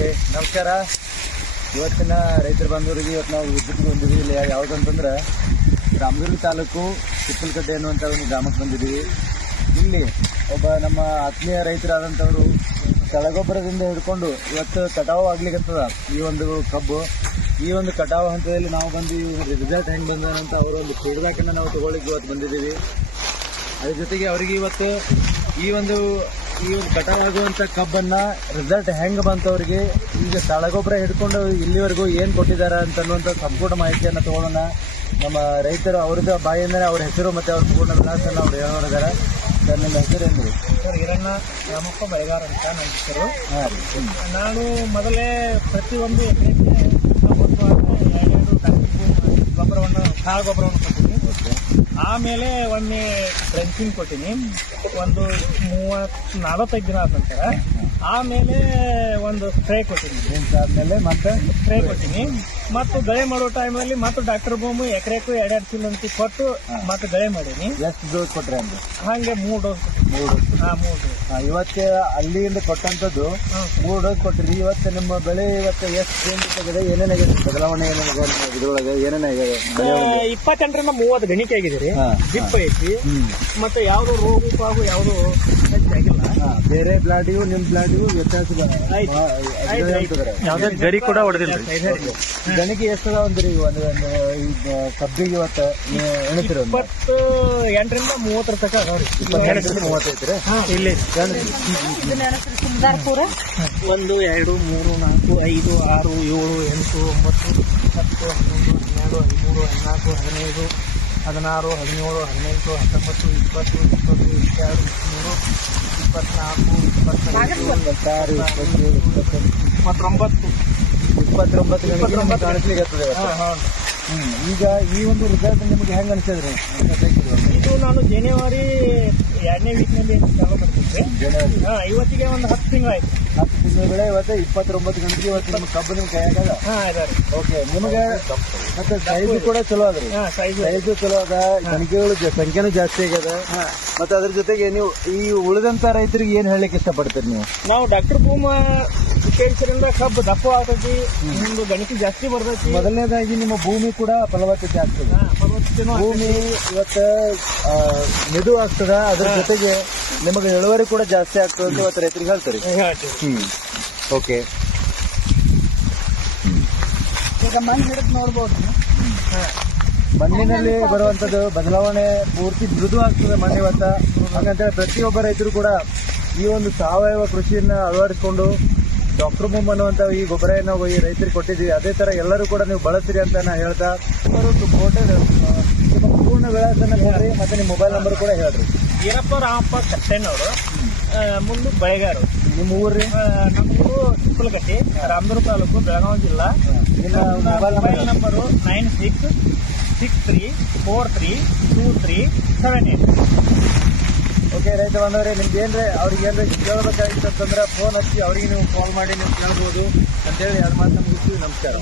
Okay, ನಮಸ್ಕಾರ. ಇವತ್ತಿನ ರೈತರ ಬಂದವರಿಗೆ ಇವತ್ತು ನಾವು ವಿಸಿಟ್ಗೆ ಬಂದಿದ್ದೀವಿ. ಇಲ್ಲಿ ಯಾವುದಂತಂದ್ರೆ ರಾಮದುರ್ಗ ತಾಲೂಕು ಚಿಕ್ಕಲಕಟ್ಟೆ ಅನ್ನುವಂಥ ಒಂದು ಗ್ರಾಮಕ್ಕೆ ಬಂದಿದ್ದೀವಿ. ಇಲ್ಲಿ ಒಬ್ಬ ನಮ್ಮ ಆತ್ಮೀಯ ರೈತರಾದಂಥವರು ತಳಗೊಬ್ಬರದಿಂದ ಹಿಡ್ಕೊಂಡು ಇವತ್ತು ಕಟಾವು ಆಗ್ಲಿಕ್ಕತ್ತದ ಈ ಒಂದು ಕಬ್ಬು. ಈ ಒಂದು ಕಟಾವು ಹಂತದಲ್ಲಿ ನಾವು ಬಂದು ರಿಸಲ್ಟ್ ಹೆಂಗೆ ಬಂದಂತ ಅವರ ಒಂದು ಫೀಡ್ಬ್ಯಾಕನ್ನು ನಾವು ತಗೊಳ್ಳಿಕ್ಕೆ ಇವತ್ತು ಬಂದಿದ್ದೀವಿ. ಅದ್ರ ಜೊತೆಗೆ ಅವರಿಗೆ ಇವತ್ತು ಈ ಒಂದು ಕಟಾವ್ ಆಗುವಂಥ ಕಬ್ಬನ್ನು ರಿಸಲ್ಟ್ ಹೆಂಗೆ ಬಂತು, ಅವರಿಗೆ ಈಗ ತಳಗೊಬ್ಬರ ಹಿಡ್ಕೊಂಡು ಇಲ್ಲಿವರೆಗೂ ಏನು ಕೊಟ್ಟಿದ್ದಾರೆ ಅಂತನ್ನುವಂಥ ಸಂಪೂರ್ಣ ಮಾಹಿತಿಯನ್ನು ತಗೊಳ್ಳೋಣ. ನಮ್ಮ ರೈತರು ಅವ್ರದ್ದು ಬಾಯಿಂದಲೇ ಅವ್ರ ಹೆಸರು ಮತ್ತು ಅವ್ರ ಪೂರ್ಣ ವಿಳಾಸನ ಅವ್ರು ಹೇಳೋರಿದ್ದಾರೆ. ಸರ್, ನಿಮ್ಮ ಹೆಸರು ಏನು? ಸರ್, ಹಿರಣ್ಣ ರಾಮಪ್ಪ ಬೆಳಗಾರ ಅಂತ ನನ್ನ ಹೆಸರು. ನಾನು ಮೊದಲೇ ಪ್ರತಿಯೊಂದು ಎಕರೆಗೆ 2 ಗೊಬ್ಬರವನ್ನು ಕಾಳು ಗೊಬ್ಬರವನ್ನು ಕೊಟ್ಟಿನಿ. ಆಮೇಲೆ ಒಮ್ಮೆ ಡ್ರೆಂಚಿಂಗ್ ಕೊಟ್ಟಿನಿ ಒಂದು 45 ದಿನ ಆದ ನಂತರ. ಆಮೇಲೆ ಒಂದು ಸ್ಪ್ರೇ ಕೊಟ್ಟಿನಿ. ಆದ್ಮೇಲೆ ಮತ್ತೆ ಸ್ಪ್ರೇ ಕೊಟ್ಟಿನಿ. ಮತ್ತು ಗಳೆ ಮಾಡೋ ಟೈಮಲ್ಲಿ ಮತ್ತು ಡಾಕ್ಟರ್ ಭೂಮಿ ಎಕರೆಗೂ 2 ಚೀಲ ಅಂತ ಕೊಟ್ಟು ಮತ್ತೆ ಗಳೆ ಮಾಡೀನಿ. ಎಷ್ಟು ಡೋಸ್ ಕೊಟ್ರಿ ಅಂದ್ರೆ? ಹಾಗೆ 3 ಡೋಸ್. 3 ಡೋಸ್. 3 ಡೋಸ್. ಇವತ್ತೇ ಅಲ್ಲಿಂದ ಕೊಟ್ಟಂಥದ್ದು 3 ಡೋಸ್ ಕೊಟ್ಟಿರಿ. ಇವತ್ತು ನಿಮ್ಮ ಬೆಳೆ ಇವತ್ತು ಎಷ್ಟು ಚೇಂಜ್ ಆಗಿದೆ, ಏನೇನಾಗಿದೆ ಬದಲಾವಣೆ, ಏನೇನಾಗಿದೆ ಇದ್ರೊಳಗೆ ಏನೇನಾಗಿದೆ? 28ರಿಂದ 30 ಗಣಿಕೆ ಆಗಿದ್ದೀರಿ. ಜಿಪ್ ಐತಿ. ಮತ್ತೆ ಯಾವ್ದು ರೋಗ ಪಾಗು ಯಾವ್ದು ಹೆಚ್ಚಾಗಿಲ್ಲ. ಬೇರೆ ಬ್ಲಾಡಿಗೂ ನಿಮ್ಮ ಬ್ಲಾಡಿಗೂ ವ್ಯತ್ಯಾಸ ಗರಿ ಕೂಡ ಹೊಡೆದಿಲ್ಲ. ಗಣಿಗೆ ಎಷ್ಟು ಅದಾವ ಅಂದ್ರಿ ಒಂದು ಕಬ್ಬಿಗೆ ಇವತ್ತು ಎಣಿಸಿರೋ? 28ರಿಂದ 30 ತನಕ ಅದಾವ್ರಿ. 28ರಿಂದ 30 ಐತ್ರಿ ಇಲ್ಲಿ. 1 2 3 4 5 6 7 8 9 10 11 12 13 14 15 16 17 18 19 20 22 23 24 25 26 ಕಾಣಿಸ್ಲಿಕ್ಕೆ. ಈಗ ಈ ಒಂದು ರಿಸಲ್ಟ್ ನಿಮ್ಗೆ ಹೆಂಗ್ ಅನ್ಸಿದ್ರಿ? ಇದು ನಾನು ಜನವರಿ 2ನೇ ವೀಕ್ನಲ್ಲಿ ಚಾಲೂ ಮಾಡ್ತಿದ್ದೆ. ಇವತ್ತಿಗೆ ಒಂದು 10 ತಿಂಗಳು ಆಯ್ತು. 10 ತಿಂಗಳ ಬೆಳೆ ಇವತ್ತು 29 ಗಂಟೆಗೆ ಇವತ್ತು ನಿಮ್ಮ ಕಬ್ಬು ನಿಮ್ಗೆ ಕೈಯಾಗದ. ಓಕೆ, ನಿಮಗೆ ಮತ್ತೆ ಸೈಜು ಕೂಡ ಚಲೋ ಅದ್ರಿ. ಸೈಜು ಚಲೋ ಅದ, ಗಣಿಕೆಗಳು ಸಂಖ್ಯೆನೂ ಜಾಸ್ತಿ ಆಗ್ಯದ. ಮತ್ತೆ ಅದ್ರ ಜೊತೆಗೆ ನೀವು ಈ ಉಳಿದಂತ ರೈತರಿಗೆ ಏನ್ ಹೇಳಲಿಕ್ಕೆ ಇಷ್ಟಪಡ್ತೀರಿ ನೀವು? ನಾವು ಡಾಕ್ಟರ್ ಭೂಮಾ ಕೇಳಿಸಿರಿಂದ ಕಬ್ಬು ದಪ್ಪ ಆಗ್ತೈತಿ, ನಿಮ್ದು ಗಣಿಕೆ ಜಾಸ್ತಿ ಬರ್ತೈತಿ. ಮೊದಲನೇದಾಗಿ ನಿಮ್ಮ ಭೂಮಿ ಕೂಡ ಫಲವತ್ತತೆ ಆಗ್ತದೆ. ಭೂಮಿ ಇವತ್ತು ಮೆದು ಆಗ್ತದ, ಅದ್ರ ಜೊತೆಗೆ ನಿಮಗೆ ಇಳುವರಿ ಕೂಡ ಜಾಸ್ತಿ ಆಗ್ತದೆ ಅಂತ ಇವತ್ತು ರೈತರಿಗೆ ಹೇಳ್ತಾರೆ. ಓಕೆ, ಈಗ ಮಣ್ಣು ಹಿಡಿದು ನೋಡ್ಬೋದು. ಮಣ್ಣಿನಲ್ಲಿ ಬರುವಂತದ್ದು ಬದಲಾವಣೆ ಪೂರ್ತಿ ಮೃದು ಆಗ್ತದೆ ಮಣ್ಣು ಇವತ್ತು. ಹಾಗಂತೇಳಿ ಪ್ರತಿಯೊಬ್ಬ ರೈತರು ಕೂಡ ಈ ಒಂದು ಸಾವಯವ ಕೃಷಿಯನ್ನ ಅಳವಡಿಸಿಕೊಂಡು ಡಾಕ್ಟರ್ ಬೂಮ್ ಅನ್ನುವಂತ ಈ ಗೊಬ್ಬರ ನಾವು ಈ ರೈತರಿಗೆ ಕೊಟ್ಟಿದ್ದೀವಿ. ಅದೇ ತರ ಎಲ್ಲರೂ ಕೂಡ ನೀವು ಬಳಸಿರಿ ಅಂತ ನಾ ಹೇಳ್ತಾ, ನಿಮ್ಮ ಪೂರ್ಣ ವಿಳಾಸನ ಹೇಳ್ರಿ ಮತ್ತೆ ನಿಮ್ಮ ಮೊಬೈಲ್ ನಂಬರ್ ಕೂಡ ಹೇಳ್ರಿ. ಈರಪ್ಪ ರಾಮಪ್ಪ ಕಟ್ಟೆನವರು, ಮುಂದೆ ಬೆಳಗಾರು. ನಿಮ್ಮ ಊರ್ರಿ? ನಮ್ಮೂರು ಚಿಕ್ಕಲಕಟ್ಟೆ, ರಾಮದುರ್ಗ ತಾಲೂಕು, ಬೆಳಗಾವಿ ಜಿಲ್ಲಾ. ನಿಮ್ಮ ಮೊಬೈಲ್ ನಂಬರು 9663432378. ಓಕೆ, ರೈತ ಬಂದವ್ರೆ, ನಿಮ್ಗೆ ಏನ್ರಿ ಅವ್ರಿಗೆ ಏನ್ರಿ ಕೇಳಬೇಕಾಗಿತ್ತು ಅಂತಂದ್ರೆ ಫೋನ್ ಹಚ್ಚಿ ಅವರಿಗೆ ನೀವು ಕಾಲ್ ಮಾಡಿ ನೀವು ಕೇಳ್ಬೋದು ಅಂತೇಳಿ 2 ಮಾತನ್ನ ಮುಗಿಸ್ತೀವಿ. ನಮಸ್ಕಾರ.